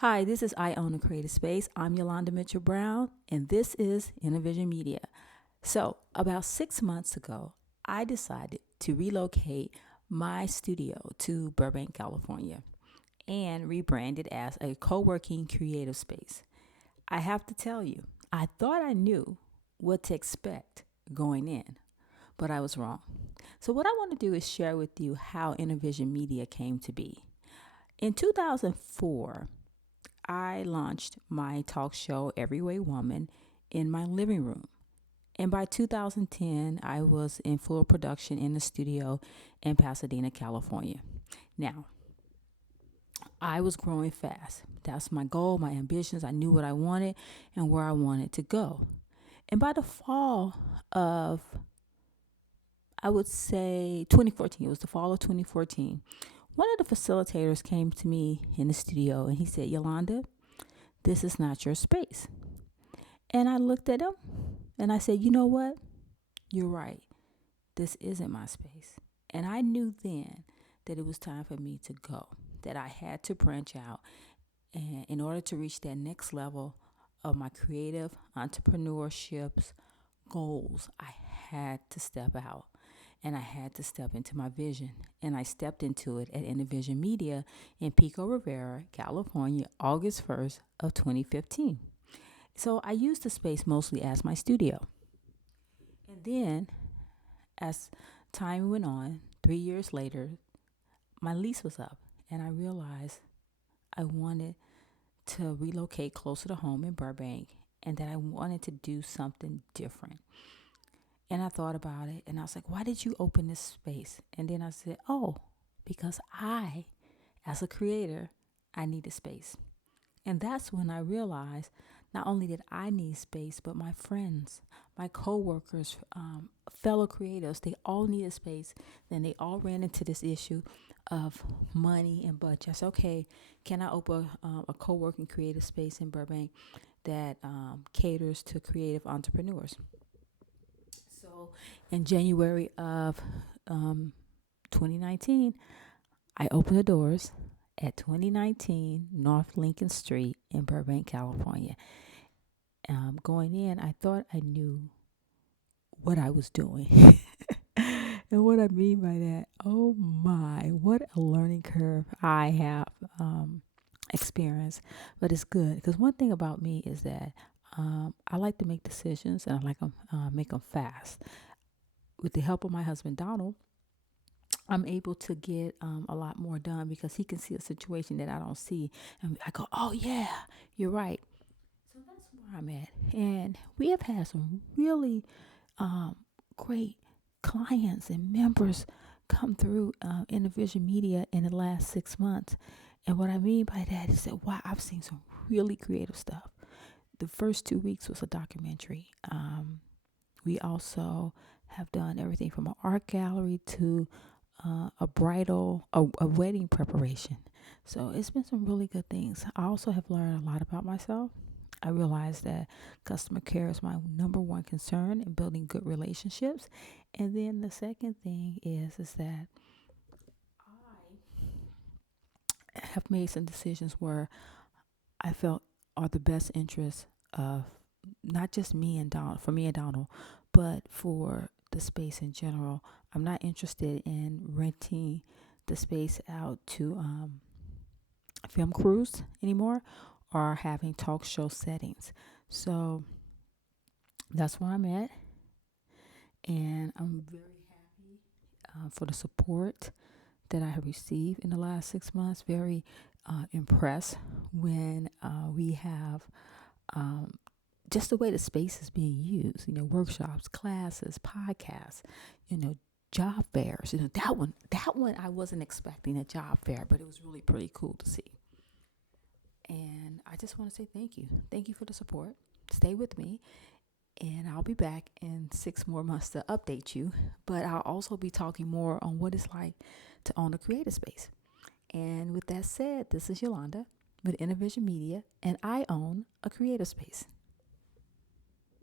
Hi, this is I Own a Creative Space. I'm Yolanda Mitchell Brown, and this is Innovision Media. So, about 6 months ago, I decided to relocate my studio to Burbank, California, and rebrand it as a co working creative space. I have to tell you, I thought I knew what to expect going in, but I was wrong. So, what I want to do is share with you how Innovision Media came to be. In 2004, I launched my talk show, Everyway Woman, in my living room. And by 2010, I was in full production in the studio in Pasadena, California. Now, I was growing fast. That's my goal, my ambitions. I knew what I wanted and where I wanted to go. And by the fall of, I would say 2014, it was the fall of 2014, one of the facilitators came to me in the studio and he said, Yolanda, this is not your space. And I looked at him and I said, you know what? You're right. This isn't my space. And I knew then that it was time for me to go, that I had to branch out. And in order to reach that next level of my creative entrepreneurships goals, I had to step out and I had to step into my vision. And I stepped into it at Innovision Media in Pico Rivera, California, August 1st of 2015. So I used the space mostly as my studio. And then, as time went on, 3 years later, my lease was up, and I realized I wanted to relocate closer to home in Burbank and that I wanted to do something different. And I thought about it, and I was like, why did you open this space? And then I said, oh, because as a creator, I needed space. And that's when I realized not only did I need space, but my friends, my coworkers, fellow creatives, they all needed space. Then they all ran into this issue of money and budget. I said, okay, can I open a co-working creative space in Burbank that caters to creative entrepreneurs? So in January of um, 2019, I opened the doors at 2019 North Lincoln Street in Burbank, California. Going in, I thought I knew what I was doing. And what I mean by that, oh my, what a learning curve I have experienced. But it's good because one thing about me is that I like to make decisions and I like to make them fast. With the help of my husband, Donald, I'm able to get a lot more done because he can see a situation that I don't see. And I go, oh, yeah, you're right. So that's where I'm at. And we have had some really great clients and members come through Innovision Media in the last 6 months. And what I mean by that is that, wow, I've seen some really creative stuff. The first 2 weeks was a documentary. We also have done everything from an art gallery to a wedding preparation. So it's been some really good things. I also have learned a lot about myself. I realized that customer care is my number one concern in building good relationships. And then the second thing is that I have made some decisions where I felt are the best interests of not just me and Donald, for me and Donald, but for the space in general. I'm not interested in renting the space out to film crews anymore or having talk show settings. So that's where I'm at. And I'm very happy for the support that I have received in the last 6 months. Very impressed when we have just the way the space is being used, workshops, classes, podcasts, job fairs. That one I wasn't expecting a job fair, but it was really pretty cool to see. And I just want to say thank you. Thank you for the support. Stay with me, and I'll be back in 6 more months to update you. But I'll also be talking more on what it's like to own a creative space. And with that said, this is Yolanda with Innovision Media, and I own a creative space.